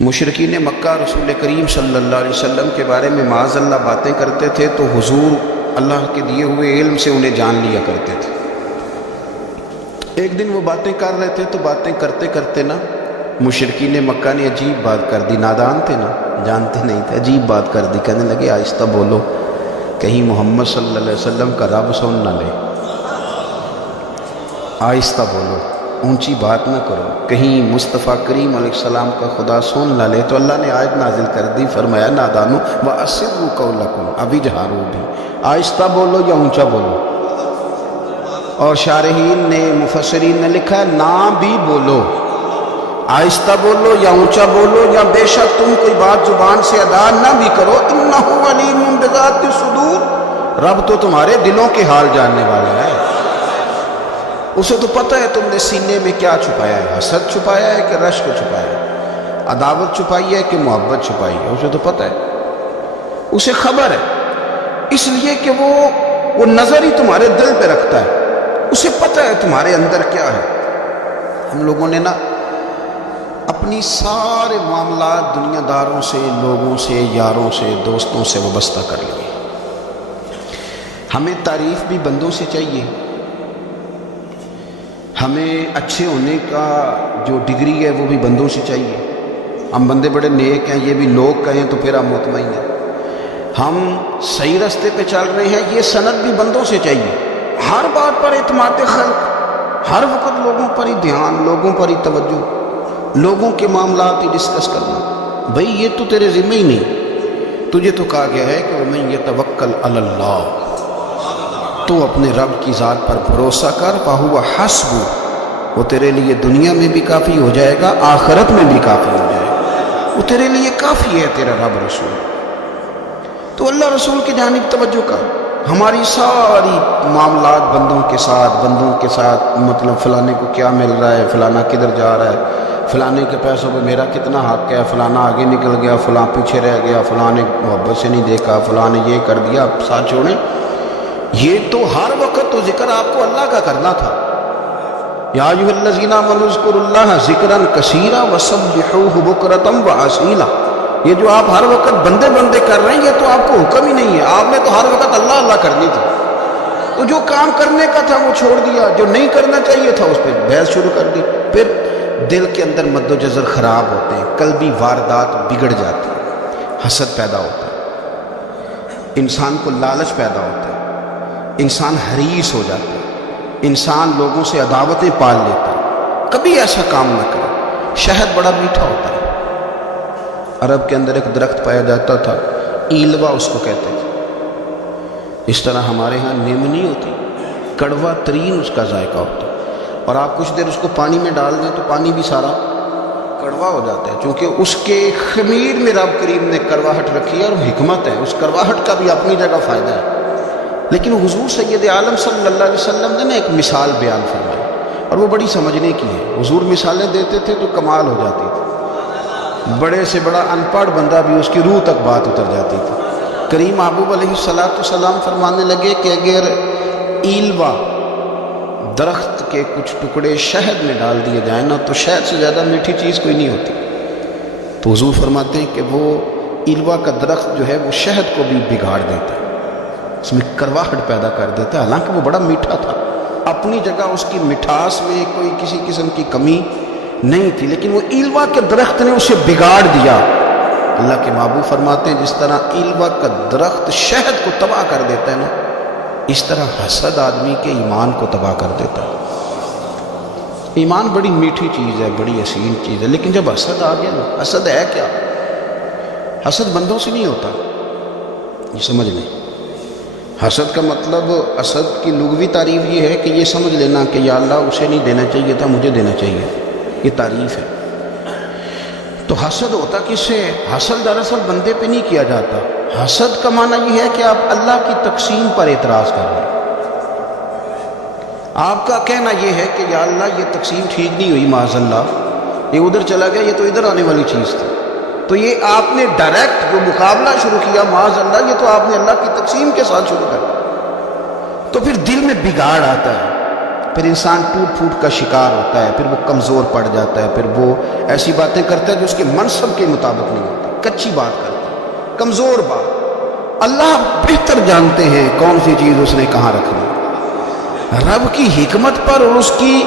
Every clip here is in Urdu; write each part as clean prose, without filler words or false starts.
مشرکین مکہ رسول کریم صلی اللہ علیہ وسلم کے بارے میں معاذ اللہ باتیں کرتے تھے تو حضور اللہ کے دیے ہوئے علم سے انہیں جان لیا کرتے تھے۔ ایک دن وہ باتیں کر رہے تھے تو باتیں کرتے کرتے نا مشرکین مکہ نے عجیب بات کر دی، نادان تھے نا، جانتے نہیں تھے، عجیب بات کر دی، کہنے لگے آہستہ بولو، کہیں محمد صلی اللہ علیہ وسلم کا رب سن نہ لے، آہستہ بولو، اونچی بات نہ کرو، کہیں مصطفیٰ کریم علیہ السلام کا خدا سن نہ لے۔ تو اللہ نے آیت نازل کر دی، فرمایا نادانو وَأَسِرُّوا قَوْلَكُمْ، ابھی جہارو بھی، آہستہ بولو یا اونچا بولو۔ اور شارحین نے مفسرین نے لکھا نہ بھی بولو، آہستہ بولو یا اونچا بولو، یا بے شک تم کوئی بات زبان سے ادا نہ بھی کرو، اِنَّهُ عَلِيمٌ بِذَاتِ الصُّدُورِ، رب تو تمہارے دلوں کے حال جاننے والا ہے، اسے تو پتہ ہے تم نے سینے میں کیا چھپایا ہے، حسد چھپایا ہے کہ رشک چھپایا ہے، عداوت چھپائی ہے کہ محبت چھپائی ہے، اسے تو پتہ ہے، اسے خبر ہے، اس لیے کہ وہ نظر ہی تمہارے دل پہ رکھتا ہے، اسے پتہ ہے تمہارے اندر کیا ہے۔ ہم لوگوں نے نا اپنی سارے معاملات دنیا داروں سے، لوگوں سے، یاروں سے، دوستوں سے وابستہ کر لیے۔ ہمیں تعریف بھی بندوں سے چاہیے، ہمیں اچھے ہونے کا جو ڈگری ہے وہ بھی بندوں سے چاہیے، ہم بندے بڑے نیک ہیں یہ بھی لوگ کہیں تو پھر ہم مطمئن ہیں، ہم صحیح راستے پہ چل رہے ہیں یہ سند بھی بندوں سے چاہیے۔ ہر بات پر اعتماد خلق، ہر وقت لوگوں پر ہی دھیان، لوگوں پر ہی توجہ، لوگوں کے معاملات ہی ڈسکس کرنا، بھئی یہ تو تیرے ذمہ ہی نہیں، تجھے تو کہا گیا ہے کہ وَمَن يَتَوَکَّلْ عَلَى اللَّهِ، تو اپنے رب کی ذات پر بھروسہ کر، فَهُوَ حَسْبُ، وہ تیرے لیے دنیا میں بھی کافی ہو جائے گا، آخرت میں بھی کافی ہو جائے گا، وہ تیرے لیے کافی ہے تیرا رب رسول۔ تو اللہ رسول کی جانب توجہ کر، ہماری ساری معاملات بندوں کے ساتھ مطلب فلانے کو کیا مل رہا ہے، فلانا کدھر جا رہا ہے، فلانے کے پیسوں پہ میرا کتنا حق ہے، فلانا آگے نکل گیا، فلاں پیچھے رہ گیا، فلاں نے محبت سے نہیں دیکھا، فلاں نے یہ کر دیا، ساتھ چھوڑیں، یہ تو ہر وقت تو ذکر آپ کو اللہ کا کرنا تھا۔ یا ایھا الذین آمنوا اذکروا اللہ ذکرا کثیرا وسبحوہ بکرۃ وأصیلا، یہ جو آپ ہر وقت بندے بندے کر رہے ہیں یہ تو آپ کو حکم ہی نہیں ہے، آپ نے تو ہر وقت اللہ اللہ کرنی تھی، تو جو کام کرنے کا تھا وہ چھوڑ دیا، جو نہیں کرنا چاہیے تھا اس پہ بحث شروع کر دی، پھر دل کے اندر مد و جزر خراب ہوتے ہیں، قلبی واردات بگڑ جاتی ہیں، حسد پیدا ہوتا ہے، انسان کو لالچ پیدا ہوتا ہے، انسان حریص ہو جاتا ہے، انسان لوگوں سے عداوتیں پال لیتا ہے۔ کبھی ایسا کام نہ کرے، شہد بڑا میٹھا ہوتا ہے، عرب کے اندر ایک درخت پایا جاتا تھا، ایلوا اس کو کہتے تھے، اس طرح ہمارے ہاں نیم نہیں ہوتی، کڑوا ترین اس کا ذائقہ ہوتا ہے، اور آپ کچھ دیر اس کو پانی میں ڈال دیں تو پانی بھی سارا کڑوا ہو جاتا ہے، چونکہ اس کے خمیر میں رب کریم نے کرواہٹ رکھی ہے، اور حکمت ہے، اس کرواہٹ کا بھی اپنی جگہ فائدہ ہے۔ لیکن حضور سید عالم صلی اللہ علیہ وسلم نے ایک مثال بیان فرمائی، اور وہ بڑی سمجھنے کی ہے، حضور مثالیں دیتے تھے تو کمال ہو جاتی تھی، بڑے سے بڑا ان پڑھ بندہ بھی اس کی روح تک بات اتر جاتی تھی۔ کریم محبوب علیہ السلام فرمانے لگے کہ اگر ایلوا درخت کے کچھ ٹکڑے شہد میں ڈال دیے جائیں نا تو شہد سے زیادہ میٹھی چیز کوئی نہیں ہوتی، تو حضور فرماتے ہیں کہ وہ ایلوا کا درخت جو ہے وہ شہد کو بھی بگاڑ دیتا ہے، اس میں کرواہٹ پیدا کر دیتا ہے، حالانکہ وہ بڑا میٹھا تھا، اپنی جگہ اس کی مٹھاس میں کوئی کسی قسم کی کمی نہیں تھی، لیکن وہ ایلوا کے درخت نے اسے بگاڑ دیا۔ اللہ کے محبوب فرماتے ہیں جس طرح ایلوا کا درخت شہد کو تباہ کر دیتا ہے نا، اس طرح حسد آدمی کے ایمان کو تباہ کر دیتا ہے۔ ایمان بڑی میٹھی چیز ہے، بڑی حسین چیز ہے، لیکن جب حسد آ گیا نا، حسد ہے کیا؟ حسد بندوں سے نہیں ہوتا، یہ سمجھ لیں۔ حسد کا مطلب، حسد کی لغوی تعریف یہ ہے کہ یہ سمجھ لینا کہ یا اللہ اسے نہیں دینا چاہیے تھا، مجھے دینا چاہیے، یہ تعریف ہے۔ تو حسد ہوتا کس سے؟ حسد دراصل بندے پہ نہیں کیا جاتا، حسد کا معنی یہ ہے کہ آپ اللہ کی تقسیم پر اعتراض کر رہے ہیں، آپ کا کہنا یہ ہے کہ یا اللہ یہ تقسیم ٹھیک نہیں ہوئی، معاذ اللہ یہ ادھر چلا گیا، یہ تو ادھر آنے والی چیز تھی، تو یہ آپ نے ڈائریکٹ جو مقابلہ شروع کیا، معاذ اللہ یہ تو آپ نے اللہ کی تقسیم کے ساتھ شروع کر، تو پھر دل میں بگاڑ آتا ہے، پھر انسان ٹوٹ پھوٹ کا شکار ہوتا ہے، پھر وہ کمزور پڑ جاتا ہے، پھر وہ ایسی باتیں کرتا ہے جو اس کے منصب کے مطابق نہیں ہوتی، کچی بات کرتا ہے، کمزور بات۔ اللہ بہتر جانتے ہیں کون سی چیز اس نے کہاں رکھنی۔ رب کی حکمت پر اور اس کی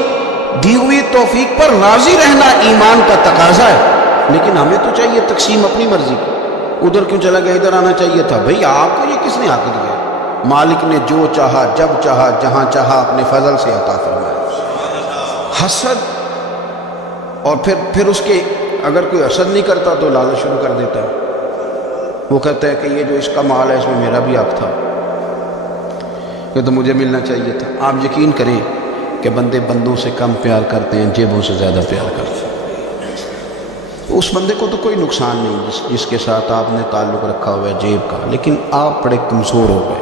دی ہوئی توفیق پر راضی رہنا ایمان کا تقاضا ہے، لیکن ہمیں تو چاہیے تقسیم اپنی مرضی کی۔ ادھر کیوں چلا گیا، ادھر آنا چاہیے تھا۔ بھئی آپ کو یہ کس نے حق دیا؟ مالک نے جو چاہا، جب چاہا، جہاں چاہا اپنے فضل سے عطا فرمایا۔ حسد، اور پھر اس کے اگر کوئی حسد نہیں کرتا تو لالچ شروع کر دیتا ہے، وہ کہتا ہے کہ یہ جو اس کا مال ہے اس میں میرا بھی حق تھا، یہ تو مجھے ملنا چاہیے تھا۔ آپ یقین کریں کہ بندے بندوں سے کم پیار کرتے ہیں، جیبوں سے زیادہ پیار کرتے ہیں۔ اس بندے کو تو کوئی نقصان نہیں جس کے ساتھ آپ نے تعلق رکھا ہوا ہے جیب کا، لیکن آپ بڑے کمزور ہو گئے۔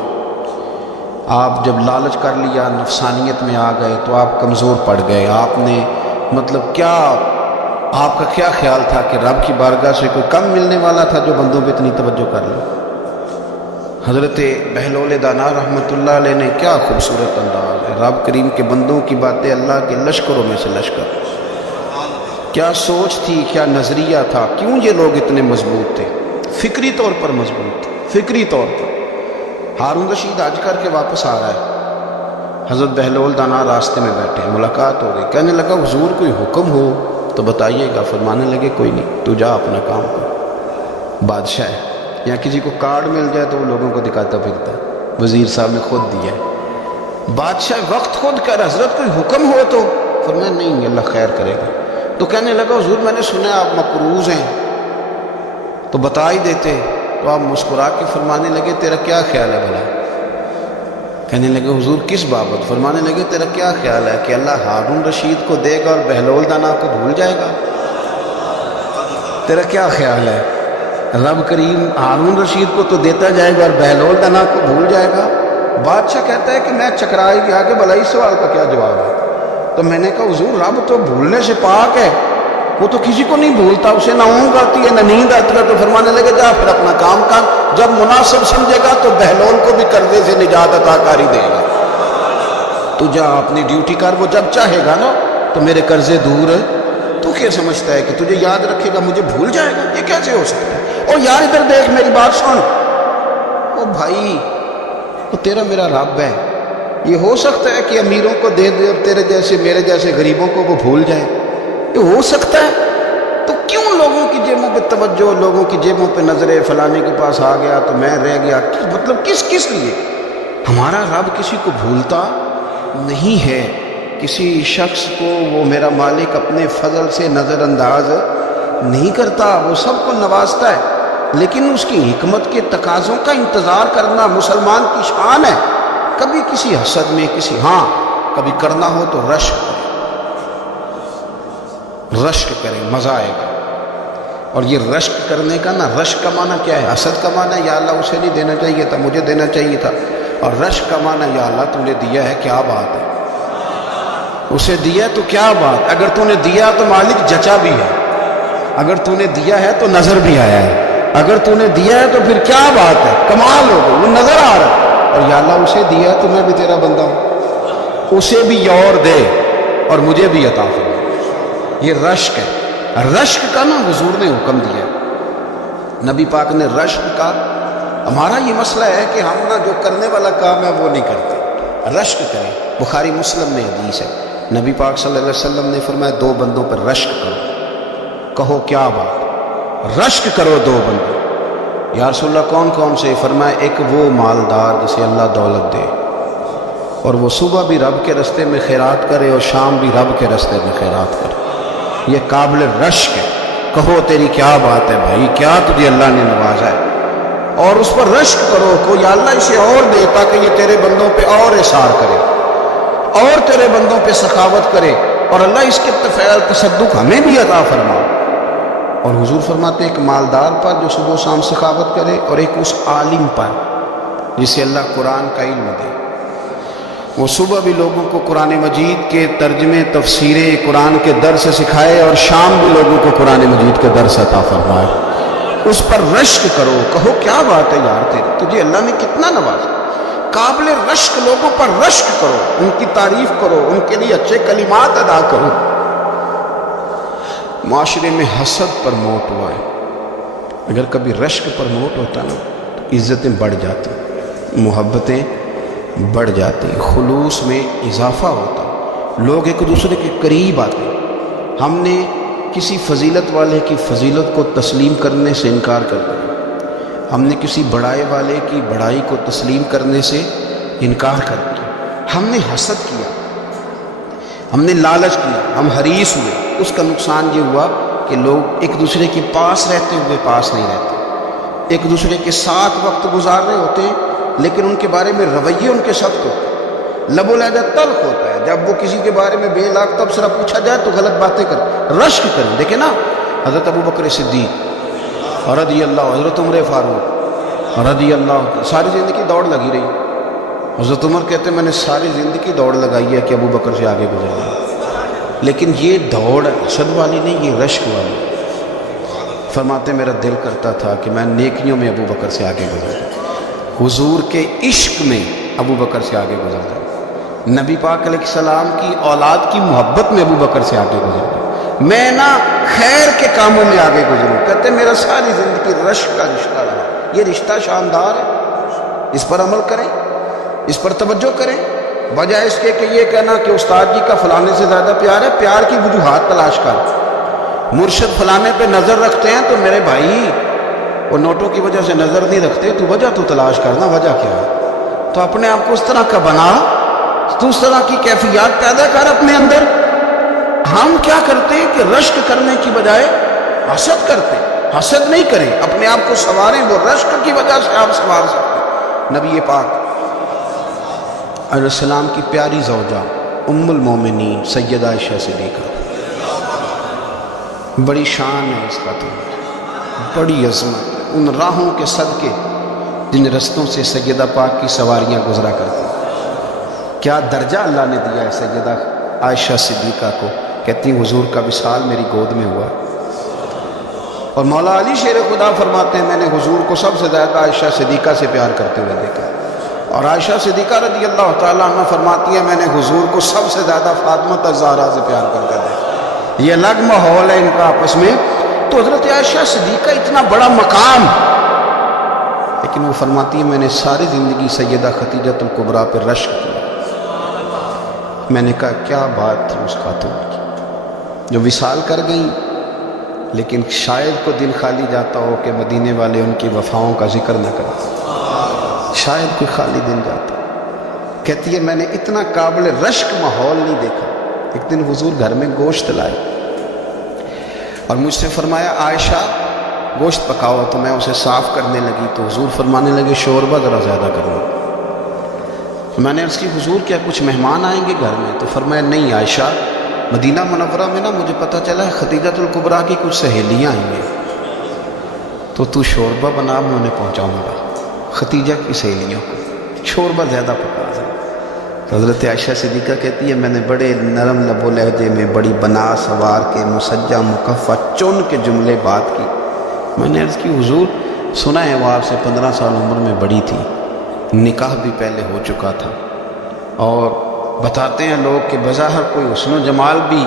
آپ جب لالچ کر لیا، نفسانیت میں آ گئے تو آپ کمزور پڑ گئے۔ آپ نے کیا آپ کا کیا خیال تھا کہ رب کی بارگاہ سے کوئی کم ملنے والا تھا جو بندوں پہ اتنی توجہ کر لی؟ حضرت بہلول دانا رحمۃ اللہ علیہ نے کیا خوبصورت انداز ہے، رب کریم کے بندوں کی باتیں اللہ کے لشکروں میں سے لشکر، کیا سوچ تھی، کیا نظریہ تھا، کیوں یہ لوگ اتنے مضبوط تھے، فکری طور پر مضبوط تھے، فکری طور پر۔ ہارون رشید حج کر کے واپس آ رہا ہے، حضرت بہلول دانا راستے میں بیٹھے ہیں، ملاقات ہو گئی، کہنے لگا حضور کوئی حکم ہو تو بتائیے گا۔ فرمانے لگے کوئی نہیں، تو جا اپنا کام کر۔ بادشاہ ہے یا کسی کو کارڈ مل جائے تو وہ لوگوں کو دکھاتا پھرتا ہے، وزیر صاحب نے خود دیا ہے۔ بادشاہ وقت خود کر، حضرت کوئی حکم ہو تو؟ فرمایا نہیں، اللہ خیر کرے گا۔ تو کہنے لگا حضور میں نے سنا آپ مقروض ہیں تو بتا ہی دیتے۔ تو آپ مسکرا کے فرمانے لگے تیرا کیا خیال ہے بھلا؟ کہنے لگے حضور کس بابت؟ فرمانے لگے تیرا کیا خیال ہے کہ اللہ ہارون رشید کو دے گا اور بہلول دانا کو بھول جائے گا؟ تیرا کیا خیال ہے؟ رب کریم ہارون رشید کو تو دیتا جائے گا اور بہلول دانا کو بھول جائے گا؟ بادشاہ کہتا ہے کہ میں چکرائی گیا کہ بھلا اس سوال کا کیا جواب ہے؟ تو میں نے کہا حضور رب تو بھولنے سے پاک ہے، وہ تو کسی کو نہیں بھولتا، اسے نہ اونگ آتی ہے نہ نیند آتی ہے۔ تو فرمانے لگے جا پھر اپنا کام کر، جب مناسب سمجھے گا تو بہلول کو بھی قرضے سے نجات عطا کاری دے گا۔ تو جا اپنی ڈیوٹی کر، وہ جب چاہے گا نا تو میرے قرضے دور ہے۔ تو کیا سمجھتا ہے کہ تجھے یاد رکھے گا مجھے بھول جائے گا؟ یہ کیسے ہو سکتا ہے؟ اور یار ادھر دیکھ میری بات سن، او بھائی وہ تیرا میرا رب ہے، یہ ہو سکتا ہے کہ امیروں کو دے دے اور تیرے جیسے میرے جیسے غریبوں کو وہ بھول جائے؟ یہ ہو سکتا ہے؟ تو کیوں لوگوں کی جیبوں پہ توجہ، لوگوں کی جیبوں پہ نظریں، فلانے کے پاس آ گیا تو میں رہ گیا، کس لیے؟ ہمارا رب کسی کو بھولتا نہیں ہے، کسی شخص کو وہ میرا مالک اپنے فضل سے نظر انداز نہیں کرتا، وہ سب کو نوازتا ہے، لیکن اس کی حکمت کے تقاضوں کا انتظار کرنا مسلمان کی شان ہے۔ کبھی کسی حسد میں کبھی کرنا ہو تو رشک کریں، مزہ آئے گا۔ اور یہ رشک کرنے کا رشک کا معنی کیا ہے؟ حسد کا معنی ہے یا اللہ اسے نہیں دینا چاہیے تھا، مجھے دینا چاہیے تھا، اور رشک کا معنی ہے یا اللہ تو نے دیا ہے، کیا بات ہے، اسے دیا تو کیا بات، اگر تو نے دیا تو مالک جچا بھی ہے، اگر تو نے دیا ہے تو نظر بھی آیا ہے، اگر تو نے دیا ہے تو پھر کیا بات ہے، کمال ہو گئی، وہ نظر آ رہا ہے۔ اور یا اللہ اسے دیا تو میں بھی تیرا بندہ ہوں، اسے بھی اور دے اور مجھے بھی عطا فرما۔ یہ رشک ہے، رشک کا حضور نے حکم دیا، نبی پاک نے رشک کا۔ ہمارا یہ مسئلہ ہے کہ ہم جو کرنے والا کام ہے وہ نہیں کرتے، رشک کریں۔ بخاری مسلم میں حدیث ہے، نبی پاک صلی اللہ علیہ وسلم نے فرمایا دو بندوں پر رشک کرو۔ کہو کیا بات؟ رشک کرو دو بندوں۔ یا رسول اللہ کون کون سے؟ فرمایا ایک وہ مالدار جسے اللہ دولت دے اور وہ صبح بھی رب کے رستے میں خیرات کرے اور شام بھی رب کے رستے میں خیرات کرے، یہ قابل رشک ہے۔ کہو تیری کیا بات ہے بھائی، کیا تجھے اللہ نے نوازا ہے، اور اس پر رشک کرو کو یا اللہ اسے اور دے تاکہ یہ تیرے بندوں پہ اور اثار کرے اور تیرے بندوں پہ سخاوت کرے، اور اللہ اس کے تصدق ہمیں بھی عطا فرما۔ اور حضور فرماتے ایک مالدار پر جو صبح و شام سخاوت کرے، اور ایک اس عالم پر جسے اللہ قرآن کا علم دے، وہ صبح بھی لوگوں کو قرآن مجید کے ترجمے، تفسیریں، قرآن کے درس سکھائے، اور شام بھی لوگوں کو قرآن مجید کے درس عطا فرمائے۔ اس پر رشک کرو، کہو کیا بات ہے یار تیری، تجھے اللہ نے کتنا نوازا۔ قابل رشک لوگوں پر رشک کرو، ان کی تعریف کرو، ان کے لیے اچھے کلمات ادا کرو۔ معاشرے میں حسد پر موٹ ہوا ہے، اگر کبھی رشک پر موٹ ہوتا نا تو عزتیں بڑھ جاتی، محبتیں بڑھ جاتی، خلوص میں اضافہ ہوتا، لوگ ایک دوسرے کے قریب آتے۔ ہم نے کسی فضیلت والے کی فضیلت کو تسلیم کرنے سے انکار کر دیا، ہم نے کسی بڑائی والے کی بڑائی کو تسلیم کرنے سے انکار کر دیا، ہم نے حسد کیا، ہم نے لالچ کیا، ہم حریص ہوئے۔ اس کا نقصان یہ ہوا کہ لوگ ایک دوسرے کے پاس رہتے ہوئے پاس نہیں رہتے، ایک دوسرے کے ساتھ وقت گزار رہے ہوتے ہیں لیکن ان کے بارے میں رویے ان کے سخت ہوتے ہیں، لب و لہجہ تلخ ہوتا ہے۔ جب وہ کسی کے بارے میں بے لاگ تبصرہ پوچھا جائے تو غلط باتیں کریں، رشک کریں۔ دیکھیں نا حضرت ابو بکر صدیق رضی اللہ، حضرت عمر فاروق رضی اللہ، ساری زندگی دوڑ لگی رہی۔ حضرت عمر کہتے ہیں میں نے ساری زندگی دوڑ لگائی ہے کہ ابو بکر سے آگے گزر جائے، لیکن یہ دوڑ حسد والی نہیں، یہ رشک والی۔ فرماتے میرا دل کرتا تھا کہ میں نیکیوں میں ابو بکر سے آگے گزر جاؤں، حضور کے عشق میں ابو بکر سے آگے گزر جاؤں، نبی پاک علیہ السلام کی اولاد کی محبت میں ابو بکر سے آگے گزر جاؤں، میں نہ خیر کے کاموں میں آگے گزروں۔ کہتے میرا ساری زندگی رشک کا رشتہ رہا، یہ رشتہ شاندار ہے، اس پر عمل کریں، اس پر توجہ کریں، بجائے اس کے کہ یہ کہنا کہ استاد جی کا فلانے سے زیادہ پیار ہے، پیار کی وجوہات تلاش کر۔ مرشد فلانے پہ نظر رکھتے ہیں تو میرے بھائی وہ نوٹوں کی وجہ سے نظر نہیں رکھتے، تو وجہ تو تلاش کرنا، وجہ کیا ہے؟ تو اپنے آپ کو اس طرح کا بنا، تو اس طرح کی کیفیات پیدا کر اپنے اندر۔ ہم کیا کرتے ہیں کہ رشک کرنے کی بجائے حسد کرتے ہیں۔ حسد نہیں کریں، اپنے آپ کو سنواریں، وہ رشک کی وجہ سے آپ سنوار سکتے ہیں۔ نبی پاک علیہ السلام کی پیاری زوجہ ام المومنین سیدہ عائشہ صدیقہ، بڑی شان ہے اس کا، تو بڑی عظمت ہے ان راہوں کے صدقے جن رستوں سے سیدہ پاک کی سواریاں گزرا کرتی۔ کیا درجہ اللہ نے دیا ہے سیدہ عائشہ صدیقہ کو، کہتی حضور کا وصال میری گود میں ہوا، اور مولا علی شیر خدا فرماتے ہیں میں نے حضور کو سب سے زیادہ عائشہ صدیقہ سے پیار کرتے ہوئے دیکھا، اور عائشہ صدیقہ رضی اللہ تعالیٰ عنہ فرماتی ہے میں نے حضور کو سب سے زیادہ فاطمہ الزہرا سے پیار کرتے دیکھا۔ یہ الگ ماحول ہے ان کا آپس میں۔ تو حضرت عائشہ صدیقہ اتنا بڑا مقام، لیکن وہ فرماتی ہے میں نے ساری زندگی سیدہ خدیجہ الکبریٰ پہ رشک کیا۔ میں نے کہا کیا بات تھی اس خاتون کی جو وصال کر گئیں، لیکن شاید کو دل خالی جاتا ہو کہ مدینے والے ان کی وفاؤں کا ذکر نہ کریں، شاید کوئی خالی دل جاتا۔ کہتی ہے میں نے اتنا قابل رشک ماحول نہیں دیکھا۔ ایک دن حضور گھر میں گوشت لائے اور مجھ سے فرمایا عائشہ گوشت پکاؤ، تو میں اسے صاف کرنے لگی تو حضور فرمانے لگے شوربہ ذرا زیادہ کرنا۔ میں نے عرض کی حضور کیا کچھ مہمان آئیں گے گھر میں؟ تو فرمایا نہیں عائشہ، مدینہ منورہ میں نا مجھے پتہ چلا ہے خدیجہ الکبریٰ کی کچھ سہیلیاں آئیں گے، تو شوربہ بنا میں انہیں پہنچاؤں گا، خدیجہ کی سہیلیوں کو شوربہ زیادہ پکا دیں۔ تو حضرت عائشہ صدیقہ کہتی ہے میں نے بڑے نرم لب و لہجے میں بڑی بنا سوار کے مسجع مکفہ چن کے جملے بات کی۔ میں نے عرض کی حضور سنا ہے وہ آپ سے 15 سال عمر میں بڑی تھی، نکاح بھی پہلے ہو چکا تھا، اور بتاتے ہیں لوگ کہ بظاہر کوئی حسن و جمال بھی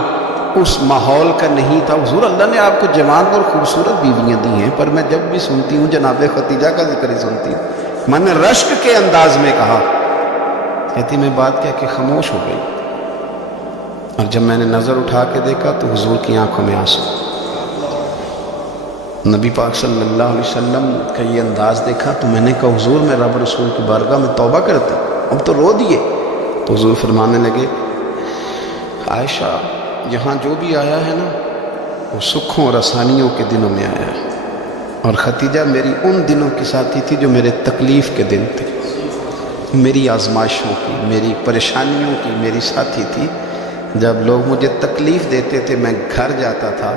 اس ماحول کا نہیں تھا۔ حضور اللہ نے آپ کو جوان اور خوبصورت بیویاں دی ہیں، پر میں جب بھی سنتی ہوں جناب خدیجہ کا ذکر ہی سنتی ہوں۔ میں نے رشک کے انداز میں کہا، کہتی میں بات کہہ کے خاموش ہو گئی، اور جب میں نے نظر اٹھا کے دیکھا تو حضور کی آنکھوں میں آنسو۔ نبی پاک صلی اللہ علیہ وسلم کا یہ انداز دیکھا تو میں نے کہا حضور میں رب رسول کی بارگاہ میں توبہ کرتے، اب تو رو دیے۔ تو حضور فرمانے لگے عائشہ یہاں جو بھی آیا ہے نا وہ سکھوں اور آسانیوں کے دنوں میں آیا ہے، اور خدیجہ میری ان دنوں کی ساتھی تھی جو میرے تکلیف کے دن تھے، میری آزمائشوں کی، میری پریشانیوں کی میری ساتھی تھی۔ جب لوگ مجھے تکلیف دیتے تھے میں گھر جاتا تھا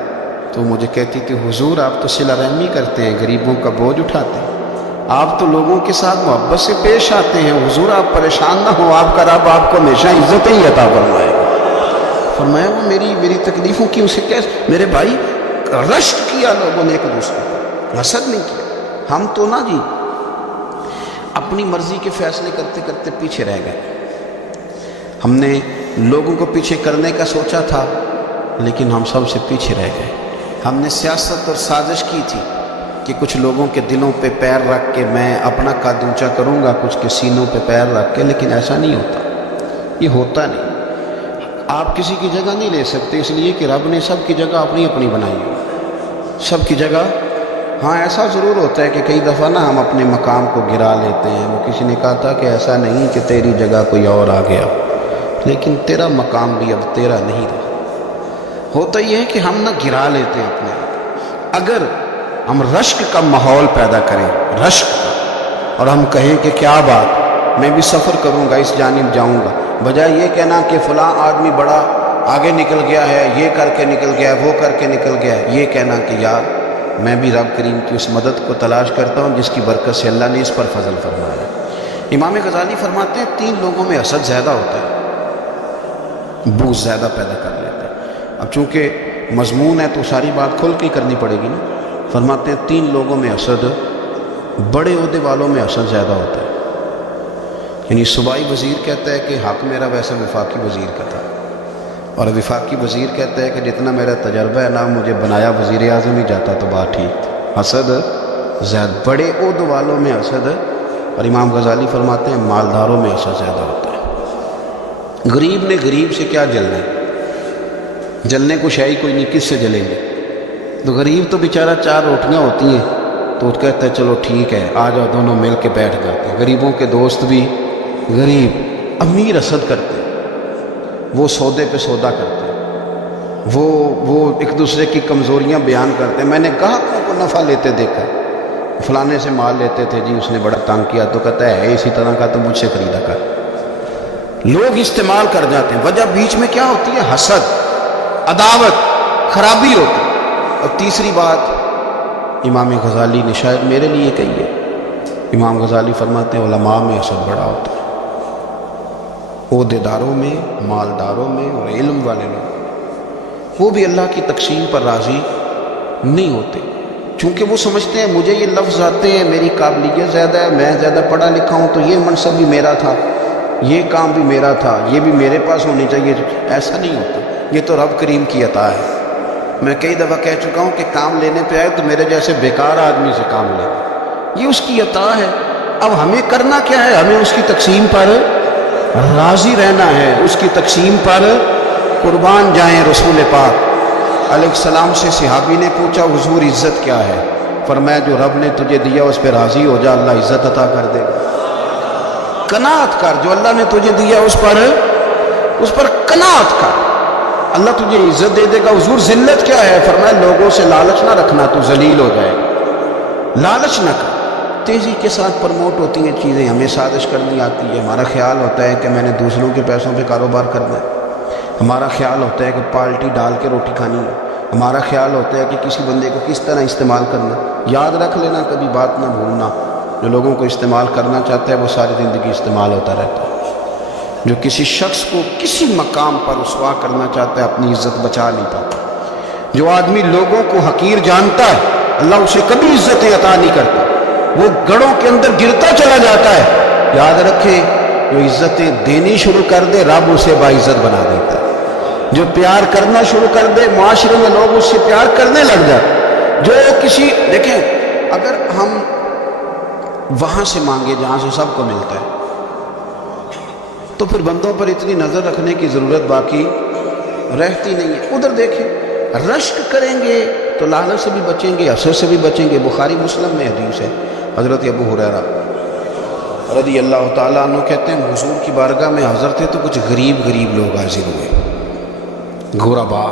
تو مجھے کہتی تھی حضور آپ تو صلہ رحمی کرتے ہیں، غریبوں کا بوجھ اٹھاتے ہیں، آپ تو لوگوں کے ساتھ محبت سے پیش آتے ہیں، حضور آپ پریشان نہ ہوں، آپ کا رب آپ کو ہمیشہ عزتیں ہی عطا فرمائے گا۔ فرمایا وہ میری تکلیفوں کی اسے کیسے؟ میرے بھائی رشک کیا لوگوں نے ایک دوسرے کو، حسد نہیں کیا۔ ہم تو نا جی اپنی مرضی کے فیصلے کرتے کرتے پیچھے رہ گئے. ہم نے لوگوں کو پیچھے کرنے کا سوچا تھا لیکن ہم سب سے پیچھے رہ گئے. ہم نے سیاست اور سازش کی تھی کہ کچھ لوگوں کے دلوں پہ پیر رکھ کے میں اپنا قد اونچا کروں گا، کچھ کے سینوں پہ پیر رکھ کے، لیکن ایسا نہیں ہوتا. یہ ہوتا نہیں. آپ کسی کی جگہ نہیں لے سکتے، اس لیے کہ رب نے سب کی جگہ اپنی اپنی بنائی ہے، سب کی جگہ. ہاں ایسا ضرور ہوتا ہے کہ کئی دفعہ نا ہم اپنے مقام کو گرا لیتے ہیں. وہ کسی نے کہا تھا کہ ایسا نہیں کہ تیری جگہ کوئی اور آ گیا، لیکن تیرا مقام بھی اب تیرا نہیں رہا. ہوتا یہ ہے کہ ہم نہ گرا لیتے ہیں اپنے آپ. اگر ہم رشک کا ماحول پیدا کریں، رشک کا، اور ہم کہیں کہ کیا بات، میں بھی سفر کروں گا، اس جانب جاؤں گا، بجائے یہ کہنا کہ فلاں آدمی بڑا آگے نکل گیا ہے، یہ کر کے نکل گیا ہے، وہ کر کے نکل گیا ہے، یہ کہنا کہ یار میں بھی رب کریم کی اس مدد کو تلاش کرتا ہوں جس کی برکت سے اللہ نے اس پر فضل فرمایا. امام غزالی فرماتے ہیں 3 لوگوں میں حسد زیادہ ہوتا ہے، بغض زیادہ پیدا کر لیتا ہے. اب چونکہ مضمون ہے تو ساری بات کھل کے کرنی پڑے گی نا. فرماتے ہیں 3 لوگوں میں حسد، بڑے عہدے والوں میں حسد زیادہ ہوتا ہے. یعنی صوبائی وزیر کہتا ہے کہ حق میرا ویسا وفاقی وزیر کا تھا، اور وفاقی وزیر کہتا ہے کہ جتنا میرا تجربہ ہے نا مجھے بنایا وزیر اعظم ہی جاتا تو بات ٹھیک تھی. حسد زیادہ، بڑے عہدے والوں میں حسد. اور امام غزالی فرماتے ہیں مالداروں میں حسد زیادہ ہوتا ہے. غریب نے غریب سے کیا جلنا ہے، جلنے کو شے ہی کوئی نہیں، کس سے جلیں گے. تو غریب تو بیچارہ 4 روٹیاں ہوتی ہیں تو کہتا ہے چلو ٹھیک ہے آ جاؤ دونوں مل کے بیٹھ جاتے ہیں. غریبوں کے دوست بھی غریب. امیر حسد کرتے ہیں، وہ سودے پہ سودا کرتے ہیں، وہ ایک دوسرے کی کمزوریاں بیان کرتے ہیں. میں نے گاہکوں کو نفع لیتے دیکھا، فلانے سے مال لیتے تھے جی اس نے بڑا تنگ کیا، تو کہتا ہے اسی طرح کا تو مجھ سے خریدا کر. لوگ استعمال کر جاتے ہیں. وجہ بیچ میں کیا ہوتی ہے؟ حسد، عداوت، خرابی ہوتی ہے. اور تیسری بات امام غزالی نے شاید میرے لیے کہی ہے. امام غزالی فرماتے ہیں علماء میں حسد بڑا ہوتا ہے، عہدے داروں میں، مالداروں میں، اور علم والے لوگ. وہ بھی اللہ کی تقسیم پر راضی نہیں ہوتے، چونکہ وہ سمجھتے ہیں مجھے یہ لفظ آتے ہیں، میری قابلیت زیادہ ہے، میں زیادہ پڑھا لکھا ہوں تو یہ منصب بھی میرا تھا، یہ کام بھی میرا تھا، یہ بھی میرے پاس ہونی چاہیے. ایسا نہیں ہوتا. یہ تو رب کریم کی عطا ہے. میں کئی دفعہ کہہ چکا ہوں کہ کام لینے پہ آئے تو میرے جیسے بیکار آدمی سے کام لے، یہ اس کی عطا ہے. اب ہمیں کرنا کیا ہے؟ ہمیں اس کی تقسیم پر راضی رہنا ہے، اس کی تقسیم پر قربان جائیں. رسول پاک علیہ السلام سے صحابی نے پوچھا حضور عزت کیا ہے؟ فرمایا جو رب نے تجھے دیا اس پہ راضی ہو جا، اللہ عزت عطا کر دے گا. قناعت کر، جو اللہ نے تجھے دیا اس پر قناعت کر، اللہ تجھے عزت دے دے گا. حضور ذلت کیا ہے؟ فرمایا لوگوں سے لالچ نہ رکھنا، تو ذلیل ہو جائے گا. لالچ نہ کر. تیزی کے ساتھ پروموٹ ہوتی ہیں چیزیں، ہمیں سازش کرنی آتی ہے. ہمارا خیال ہوتا ہے کہ میں نے دوسروں کے پیسوں پہ کاروبار کرنا ہے. ہمارا خیال ہوتا ہے کہ پالٹی ڈال کے روٹی کھانی ہے. ہمارا خیال ہوتا ہے کہ کسی بندے کو کس طرح استعمال کرنا. یاد رکھ لینا، کبھی بات نہ بھولنا، جو لوگوں کو استعمال کرنا چاہتا ہے وہ ساری زندگی استعمال ہوتا رہتا ہے. جو کسی شخص کو کسی مقام پر رسوا کرنا چاہتا ہے اپنی عزت بچا نہیں پاتا. جو آدمی لوگوں کو حقیر جانتا ہے اللہ اسے کبھی عزتیں عطا نہیں کرتا، وہ گڑھوں کے اندر گرتا چلا جاتا ہے. یاد رکھے جو عزتیں دینی شروع کر دے رب اسے باعزت بنا دیتا ہے. جو پیار کرنا شروع کر دے معاشرے میں لوگ اس سے پیار کرنے لگ جاتے. جو کسی دیکھیں اگر ہم وہاں سے مانگے جہاں سے سب کو ملتا ہے تو پھر بندوں پر اتنی نظر رکھنے کی ضرورت باقی رہتی نہیں ہے. ادھر دیکھیں رشک کریں گے تو لالچ سے بھی بچیں گے، حسد سے بھی بچیں گے. بخاری مسلم میں حدیث ہے، حضرت ابو ہریرہ رضی اللہ تعالیٰ عنہ کہتے ہیں حضور کی بارگاہ میں حاضر تھے تو کچھ غریب لوگ حاضر ہوئے، غربا.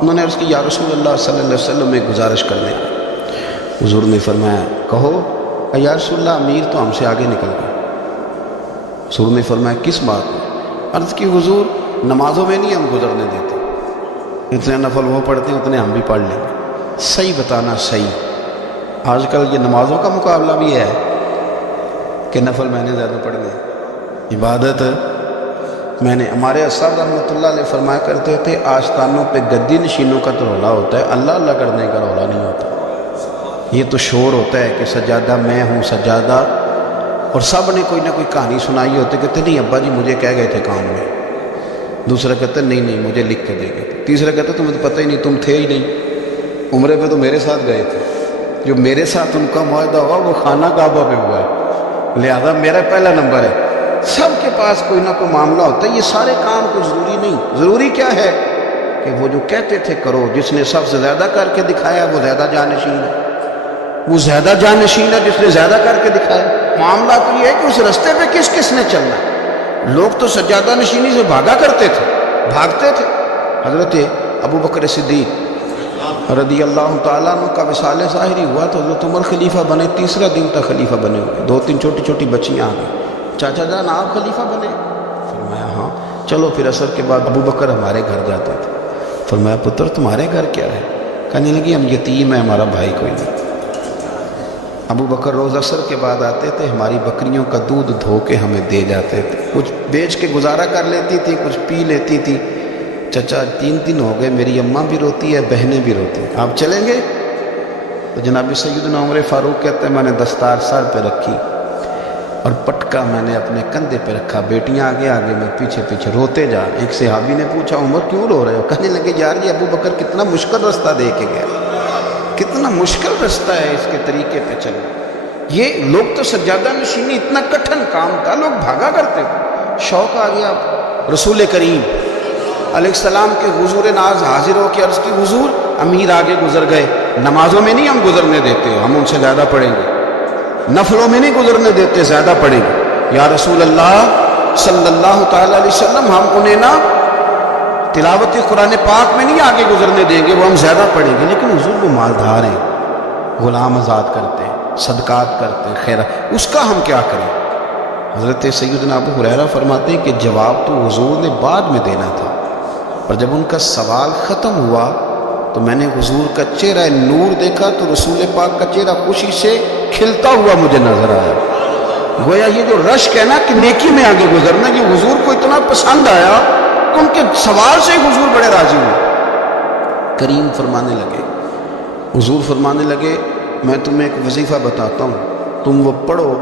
انہوں نے عرض کی یا رسول اللہ صلی اللہ علیہ وسلم میں گزارش کرنے. حضور نے فرمایا کہو. یا رسول اللہ امیر تو ہم سے آگے نکل گئے. حضور نے فرمایا کس بات میں؟ عرض کی حضور نمازوں میں نہیں ہم گزرنے دیتے، اتنے نفل وہ پڑھتے ہیں اتنے ہم بھی پڑھ لیں گے. صحیح بتانا صحیح. آج کل یہ نمازوں کا مقابلہ بھی ہے کہ نفل میں نے زیادہ پڑھنے، عبادت میں نے. ہمارے اساتذہ رحمۃ اللہ علیہ فرمایا کرتے تھے آستانوں پہ گدی نشینوں کا تو رولا ہوتا ہے، اللہ اللہ کرنے کا رولا نہیں ہوتا. یہ تو شور ہوتا ہے کہ سجادہ میں ہوں، سجادہ اور سب نے کوئی نہ کوئی کہانی سنائی ہوتی، کہتے نہیں ابا جی مجھے کہہ گئے تھے کام میں، دوسرا کہتا نہیں نہیں مجھے لکھ کے دے گئے، تیسرا کہتا تمہیں پتہ ہی نہیں، تم تھے ہی نہیں، عمرے پہ تو میرے ساتھ گئے تھے، جو میرے ساتھ ان کا معاہدہ ہوا وہ خانہ کعبہ پہ ہوا ہے، لہذا میرا پہلا نمبر ہے۔ سب کے پاس کوئی نہ کوئی معاملہ ہوتا ہے، یہ سارے کام کو ضروری نہیں، ضروری کیا ہے کہ وہ جو کہتے تھے کرو، جس نے سب سے زیادہ کر کے دکھایا وہ زیادہ جانشین ہے، وہ زیادہ جانشین ہے جس نے زیادہ کر کے دکھایا۔ معاملہ تو یہ ہے کہ اس رستے پہ کس کس نے چلنا ہے۔ لوگ تو سجادہ نشینی سے بھاگا کرتے تھے، بھاگتے تھے۔ حضرت ابو بکر صدیق رضی اللہ تعالیٰ عنہ کا وصال ظاہری ہوا تو حضرت عمر خلیفہ بنے، تیسرا دن تک خلیفہ بنے ہوئے، 2-3 چھوٹی چھوٹی بچیاں آ گئی، چاچا جان آپ خلیفہ بنے؟ فرمایا ہاں۔ چلو پھر عصر کے بعد ابو بکر ہمارے گھر جاتے تھے، فرمایا پتر تمہارے گھر کیا ہے؟ کہنے لگی ہم یتیم ہیں، ہمارا بھائی کوئی نہیں۔ ابو بکر روز عصر کے بعد آتے تھے، ہماری بکریوں کا دودھ دھو کے ہمیں دے جاتے تھے، کچھ بیچ کے گزارا کر لیتی تھی، کچھ پی لیتی تھی۔ چچا 3 دن ہو گئے، میری اماں بھی روتی ہے، بہنیں بھی روتی ہیں، آپ چلیں گے؟ تو جناب سیدنا عمر فاروق کہتے ہیں میں نے دستار سر پہ رکھی اور پٹکا میں نے اپنے کندھے پہ رکھا، بیٹیاں آگے آگے میں پیچھے پیچھے روتے جا۔ ایک صحابی نے پوچھا عمر کیوں رو رہے ہو؟ کہنے لگے یار یہ ابو بکر کتنا مشکل رستہ دے کے گیا، کتنا مشکل رستہ ہے اس کے طریقے پہ چلنا۔ یہ لوگ تو سجادہ نشینی اتنا کٹھن کام تھا، لوگ بھاگا کرتے تھے۔ شوق آ گیا رسول کریم علیہ السلام کے حضور ناز حاضر ہو کے عرض کی حضور امیر آگے گزر گئے، نمازوں میں نہیں ہم گزرنے دیتے، ہم ان سے زیادہ پڑھیں گے، نفلوں میں نہیں گزرنے دیتے، زیادہ پڑھیں گے۔ یا رسول اللہ صلی اللہ تعالی علیہ وسلم ہم انہیں نہ تلاوت قرآن پاک میں نہیں آگے گزرنے دیں گے، وہ ہم زیادہ پڑھیں گے، لیکن حضور وہ مالدار ہیں، غلام آزاد کرتے ہیں، صدقات کرتے ہیں، خیرات، اس کا ہم کیا کریں؟ حضرت سیدنا ابو ہریرہ فرماتے ہیں کہ جواب تو حضور نے بعد میں دینا تھا، اور جب ان کا سوال ختم ہوا تو میں نے حضور کا چہرہ نور دیکھا تو رسول پاک کا چہرہ خوشی سے کھلتا ہوا مجھے نظر آیا۔ گویا یہ جو رشک ہے نا کہ نیکی میں آگے گزرنا، یہ حضور کو اتنا پسند آیا کہ ان کے سوال سے حضور بڑے راضی ہوئے۔ کریم فرمانے لگے، حضور فرمانے لگے میں تمہیں ایک وظیفہ بتاتا ہوں، تم وہ پڑھو،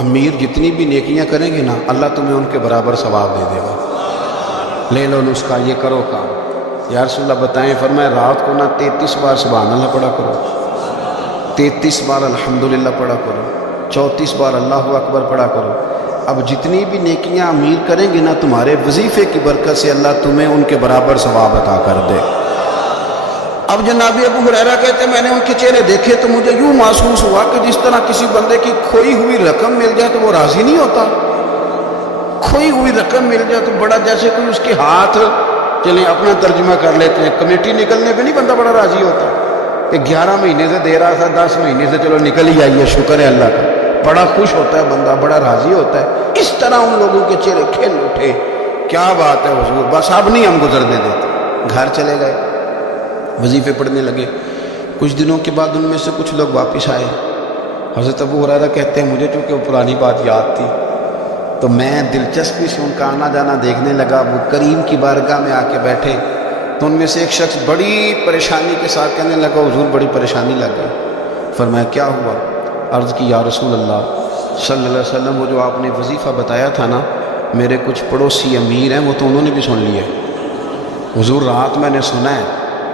امیر جتنی بھی نیکیاں کریں گے نا اللہ تمہیں ان کے برابر ثواب دے دے گا، لے لو نسخہ، یہ کرو کام۔ یا رسول اللہ بتائیں؟ فرمایا رات کو نا 33 بار سبحان اللہ پڑھا کرو، 33 بار الحمدللہ پڑھا کرو، 34 بار اللہ اکبر پڑھا کرو۔ اب جتنی بھی نیکیاں امیر کریں گے نا تمہارے وظیفے کی برکت سے اللہ تمہیں ان کے برابر ثواب عطا کر دے۔ اب جناب ابو ہریرہ کہتے ہیں میں نے ان کے چہرے دیکھے تو مجھے یوں محسوس ہوا کہ جس طرح کسی بندے کی کھوئی ہوئی رقم مل جائے تو وہ راضی نہیں ہوتا، کھوئی ہوئی رقم مل جائے تو بڑا جیسے کوئی اس کے ہاتھ، چلیں اپنا ترجمہ کر لیتے ہیں، کمیٹی نکلنے پہ نہیں بندہ بڑا راضی ہوتا کہ 11 مہینے سے دے رہا تھا، 10 مہینے سے چلو نکل ہی آئیے، شکر ہے اللہ کا، بڑا خوش ہوتا ہے بندہ، بڑا راضی ہوتا ہے۔ اس طرح ان لوگوں کے چہرے کھل اٹھے، کیا بات ہے حضور، بس اب نہیں ہم گزرنے دیتے۔ گھر چلے گئے، وظیفے پڑھنے لگے۔ کچھ دنوں کے بعد ان میں سے کچھ لوگ واپس آئے۔ حضرت ابو ہریرہ کہتے ہیں مجھے چونکہ وہ پرانی بات یاد تھی تو میں دلچسپی سے ان کا آنا جانا دیکھنے لگا۔ وہ کریم کی بارگاہ میں آ کے بیٹھے تو ان میں سے ایک شخص بڑی پریشانی کے ساتھ کہنے لگا حضور بڑی پریشانی لگ گئی۔ فرمایا کیا ہوا؟ عرض کی یا رسول اللہ صلی اللہ علیہ وسلم وہ جو آپ نے وظیفہ بتایا تھا نا، میرے کچھ پڑوسی امیر ہیں وہ تو انہوں نے بھی سن لیا حضور، رات میں نے سنا ہے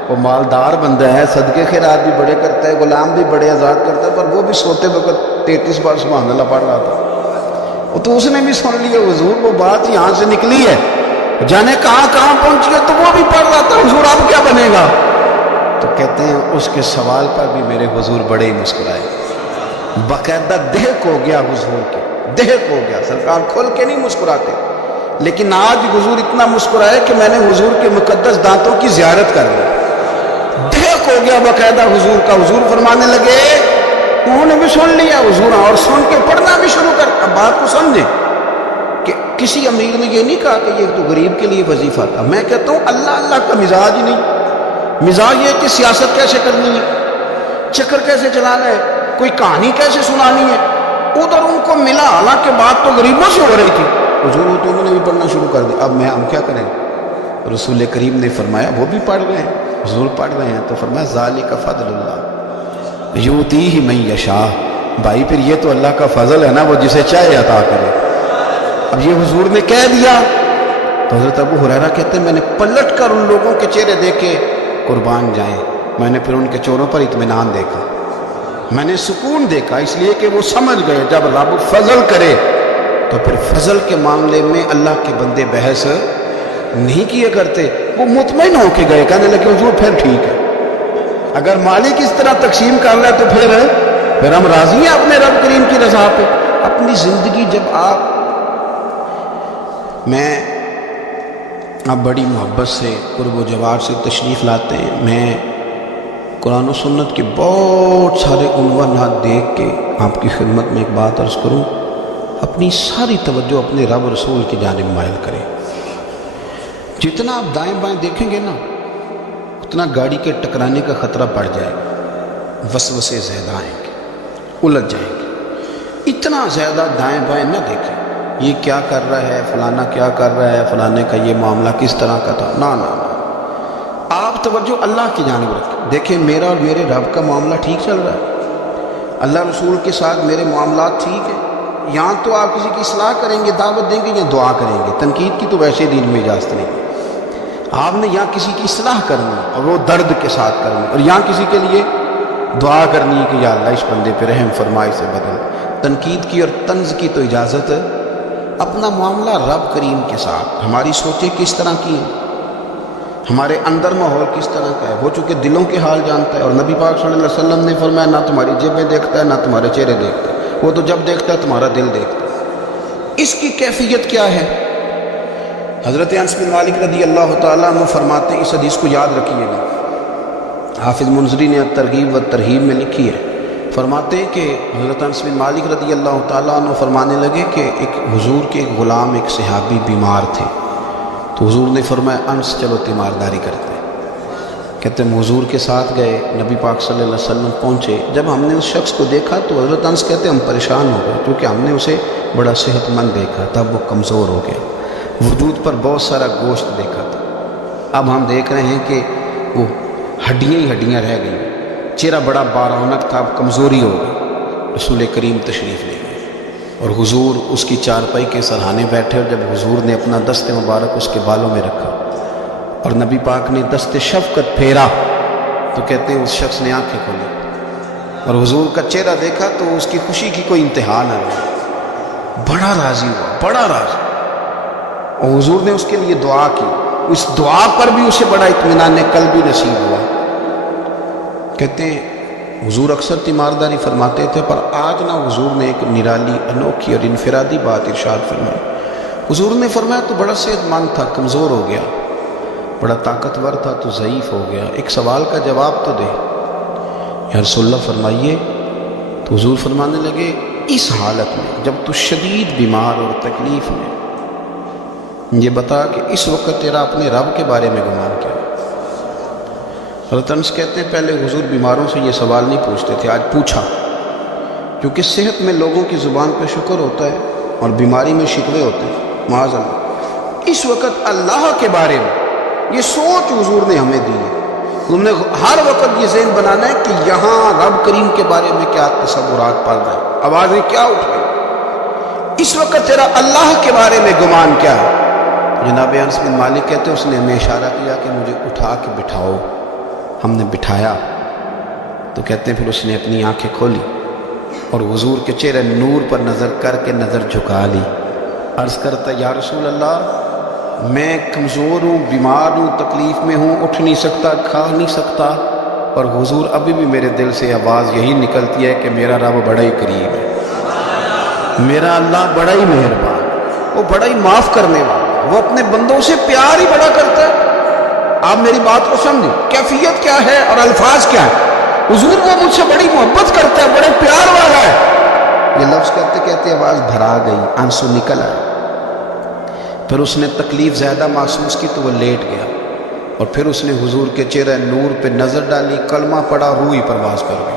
وہ مالدار بندہ ہے، صدقے خیرات بھی بڑے کرتا ہے، غلام بھی بڑے آزاد کرتا ہے، پر وہ بھی سوتے وقت 33 بار سبحان اللہ پڑھ رہا تھا، وہ تو اس نے بھی سن لیا حضور، وہ بات یہاں سے نکلی ہے، جانے کہاں کہاں پہنچی ہے، تو وہ بھی پڑھ رہا تھا حضور اب کیا بنے گا؟ تو کہتے ہیں اس کے سوال پر بھی میرے حضور بڑے ہی مسکرائے، باقاعدہ دہک ہو گیا حضور کے، دہک ہو گیا، سرکار کھل کے نہیں مسکراتے، لیکن آج حضور اتنا مسکرائے کہ میں نے حضور کے مقدس دانتوں کی زیارت کر لی، دہک ہو گیا باقاعدہ حضور کا۔ حضور فرمانے لگے انہوں نے بھی سن لیا حضور، اور سن کے پڑھنا بھی شروع کر۔ اب بات کو سمجھیں کہ کسی امیر نے یہ نہیں کہا کہ یہ تو غریب کے لیے وظیفہ تھا، میں کہتا ہوں اللہ اللہ کا مزاج ہی نہیں، مزاج یہ کہ سیاست کیسے کرنی ہے، چکر کیسے چلانا ہے، کوئی کہانی کیسے سنانی ہے، ادھر ان کو ملا، حالانکہ بات تو غریبوں سے ہو رہی تھی، حضور تو انہوں نے بھی پڑھنا شروع کر دیا۔ اب ہم کیا کریں؟ رسول کریم نے فرمایا وہ بھی پڑھ رہے ہیں، حضور پڑھ رہے ہیں، تو فرمایا ذالک فضل اللہ یؤتیہ من یشاء، بھائی پھر یہ تو اللہ کا فضل ہے نا، وہ جسے چاہے عطا کرے۔ اب یہ حضور نے کہہ دیا تو حضرت ابو ہریرہ کہتے ہیں میں نے پلٹ کر ان لوگوں کے چہرے دیکھے، قربان جائیں، میں نے پھر ان کے چہروں پر اطمینان دیکھا، میں نے سکون دیکھا، اس لیے کہ وہ سمجھ گئے جب رب فضل کرے تو پھر فضل کے معاملے میں اللہ کے بندے بحث نہیں کیے کرتے، وہ مطمئن ہو کے گئے، کہنے لگے حضور پھر ٹھیک ہے، اگر مالک اس طرح تقسیم کر رہا ہے تو پھر ہم راضی ہیں اپنے رب کریم کی رضا پہ۔ اپنی زندگی جب آپ بڑی محبت سے قرب و جوار سے تشریف لاتے ہیں، میں قرآن و سنت کے بہت سارے عنوانات دیکھ کے آپ کی خدمت میں ایک بات عرض کروں، اپنی ساری توجہ اپنے رب و رسول کی جانب مائل کریں۔ جتنا آپ دائیں بائیں دیکھیں گے نا اتنا گاڑی کے ٹکرانے کا خطرہ بڑھ جائے گا، وسوسے زیادہ آئیں گے، الجھ جائیں گے۔ اتنا زیادہ دائیں بائیں نہ دیکھیں، یہ کیا کر رہا ہے، فلانا کیا کر رہا ہے، فلانے کا یہ معاملہ کس طرح کا تھا، نہ آپ توجہ اللہ کی جانب رکھیں۔ دیکھیں میرا اور میرے رب کا معاملہ ٹھیک چل رہا ہے، اللہ رسول کے ساتھ میرے معاملات ٹھیک ہیں۔ یہاں تو آپ کسی کی اصلاح کریں گے، دعوت دیں گے یا دعا کریں گے، تنقید کی تو ویسے دین میں اجازت نہیں۔ آپ نے یہاں کسی کی اصلاح کرنی اور وہ درد کے ساتھ کرنی، اور یہاں کسی کے لیے دعا کرنی کہ یا اللہ اس بندے پہ رحم فرمائے، سے بدل۔ تنقید کی اور طنز کی تو اجازت، اپنا معاملہ رب کریم کے ساتھ، ہماری سوچیں کس طرح کی ہیں، ہمارے اندر ماحول کس طرح کا ہے، وہ چونکہ دلوں کے حال جانتا ہے، اور نبی پاک صلی اللہ علیہ وسلم نے فرمایا نہ تمہاری جیبیں دیکھتا ہے نہ تمہارے چہرے دیکھتا ہے، وہ تو جب دیکھتا ہے تمہارا دل دیکھتا ہے۔ اس کی کیفیت کیا ہے؟ حضرت انس بن مالک رضی اللہ تعالیٰ عنہ فرماتے ہیں، اس حدیث کو یاد رکھیے گا، حافظ منذری نے ترغیب و ترہیب میں لکھی ہے، فرماتے ہیں کہ حضرت انس بن مالک رضی اللہ تعالیٰ عنہ فرمانے لگے کہ ایک حضور کے ایک غلام، ایک صحابی بیمار تھے، تو حضور نے فرمایا انس چلو تیمارداری کرتے ہیں۔ کہتے ہیں حضور کے ساتھ گئے، نبی پاک صلی اللہ علیہ وسلم پہنچے، جب ہم نے اس شخص کو دیکھا تو حضرت انس کہتے ہیں ہم پریشان ہو گئے، کیونکہ ہم نے اسے بڑا صحت مند دیکھا تھا، وہ کمزور ہو گیا، وجود پر بہت سارا گوشت دیکھا تھا، اب ہم دیکھ رہے ہیں کہ وہ ہڈیاں ہی ہڈیاں رہ گئیں، چہرہ بڑا بارونق تھا، اب کمزوری ہو گئی۔ رسول کریم تشریف لے گئے اور حضور اس کی چارپائی کے سرہانے بیٹھے، اور جب حضور نے اپنا دست مبارک اس کے بالوں میں رکھا اور نبی پاک نے دست شفقت پھیرا تو کہتے ہیں اس شخص نے آنکھیں کھولی اور حضور کا چہرہ دیکھا تو اس کی خوشی کی کوئی انتہا نہ رہی، بڑا راضی ہوا، بڑا راضی، اور حضور نے اس کے لیے دعا کی، اس دعا پر بھی اسے بڑا اطمینان قلبی نصیب ہوا۔ کہتے ہیں حضور اکثر تیمارداری فرماتے تھے، پر آج نہ حضور نے ایک نرالی انوکھی اور انفرادی بات ارشاد فرمائی۔ حضور نے فرمایا تو بڑا صحت مند تھا، کمزور ہو گیا، بڑا طاقتور تھا تو ضعیف ہو گیا، ایک سوال کا جواب تو دے۔ یا رسول اللہ فرمائیے، تو حضور فرمانے لگے اس حالت میں جب تو شدید بیمار اور تکلیف میں، یہ بتا کہ اس وقت تیرا اپنے رب کے بارے میں گمان کیا؟ حضرت انس کہتے ہیں پہلے حضور بیماروں سے یہ سوال نہیں پوچھتے تھے، آج پوچھا، کیونکہ صحت میں لوگوں کی زبان پہ شکر ہوتا ہے اور بیماری میں شکوے ہوتے ہیں، معاذ اللہ۔ اس وقت اللہ کے بارے میں یہ سوچ حضور نے ہمیں دی ہے، ہم نے ہر وقت یہ ذہن بنانا ہے کہ یہاں رب کریم کے بارے میں کیا تصورات پڑ رہے ہیں، آوازیں کیا اٹھ رہی ہیں، اس وقت تیرا اللہ کے بارے میں گمان کیا ہے؟ جناب انس بن مالک کہتے ہیں اس نے ہمیں اشارہ کیا کہ مجھے اٹھا کے بٹھاؤ، ہم نے بٹھایا تو کہتے ہیں پھر اس نے اپنی آنکھیں کھولی اور حضور کے چہرے نور پر نظر کر کے نظر جھکا لی، عرض کرتا یا رسول اللہ میں کمزور ہوں، بیمار ہوں، تکلیف میں ہوں، اٹھ نہیں سکتا، کھا نہیں سکتا، اور حضور ابھی بھی میرے دل سے آواز یہی نکلتی ہے کہ میرا رب بڑا ہی قریب ہے، میرا اللہ بڑا ہی مہربان، وہ بڑا ہی معاف کرنے والا، وہ اپنے بندوں سے پیار ہی بڑا کرتا ہے۔ آپ میری بات کو سمجھیں، کیفیت کیا ہے اور الفاظ کیا ہے؟ حضور وہ مجھ سے بڑی محبت کرتا ہے، بڑے پیار والا ہے۔ یہ لفظ کہتے کہتے آواز بھرا گئی، آنسو نکل آئے، پھر اس نے تکلیف زیادہ محسوس کی تو وہ لیٹ گیا، اور پھر اس نے حضور کے چہرے نور پہ نظر ڈالی، کلمہ پڑا، روح ہی پرواز کر گئی۔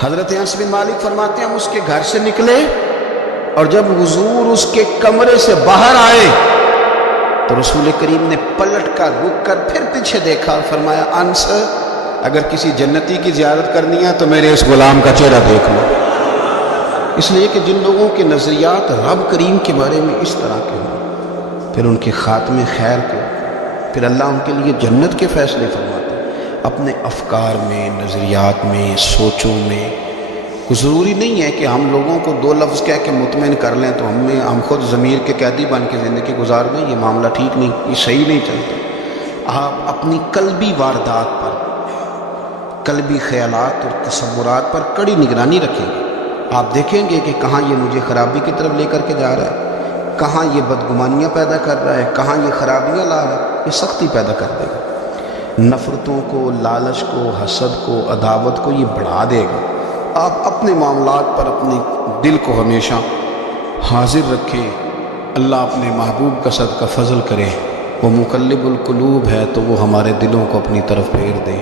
حضرت انس بن مالک فرماتے ہیں ہم اس کے گھر سے نکلے، اور جب حضور اس کے کمرے سے باہر آئے تو رسول کریم نے پلٹ کر رک کر پھر پیچھے دیکھا اور فرمایا انس اگر کسی جنتی کی زیارت کرنی ہے تو میرے اس غلام کا چہرہ دیکھ لو. اس لیے کہ جن لوگوں کے نظریات رب کریم کے بارے میں اس طرح کے ہوں، پھر ان کے خاتمے خیر کو، پھر اللہ ان کے لیے جنت کے فیصلے فرماتے ہیں. اپنے افکار میں، نظریات میں، سوچوں میں ضروری نہیں ہے کہ ہم لوگوں کو دو لفظ کہہ کے مطمئن کر لیں تو ہم خود ضمیر کے قیدی بن کے زندگی گزار دیں. یہ معاملہ ٹھیک نہیں، یہ صحیح نہیں چلتا. آپ اپنی قلبی واردات پر، قلبی خیالات اور تصورات پر کڑی نگرانی رکھیں گے. آپ دیکھیں گے کہ کہاں یہ مجھے خرابی کی طرف لے کر کے جا رہا ہے، کہاں یہ بدگمانیاں پیدا کر رہا ہے، کہاں یہ خرابیاں لا رہا ہے. یہ سختی پیدا کر دے گا، نفرتوں کو، لالچ کو، حسد کو، عداوت کو یہ بڑھا دے گا. آپ اپنے معاملات پر اپنے دل کو ہمیشہ حاضر رکھیں. اللہ اپنے محبوب کا صدقہ فضل کرے. وہ مقلب القلوب ہے تو وہ ہمارے دلوں کو اپنی طرف پھیر دے.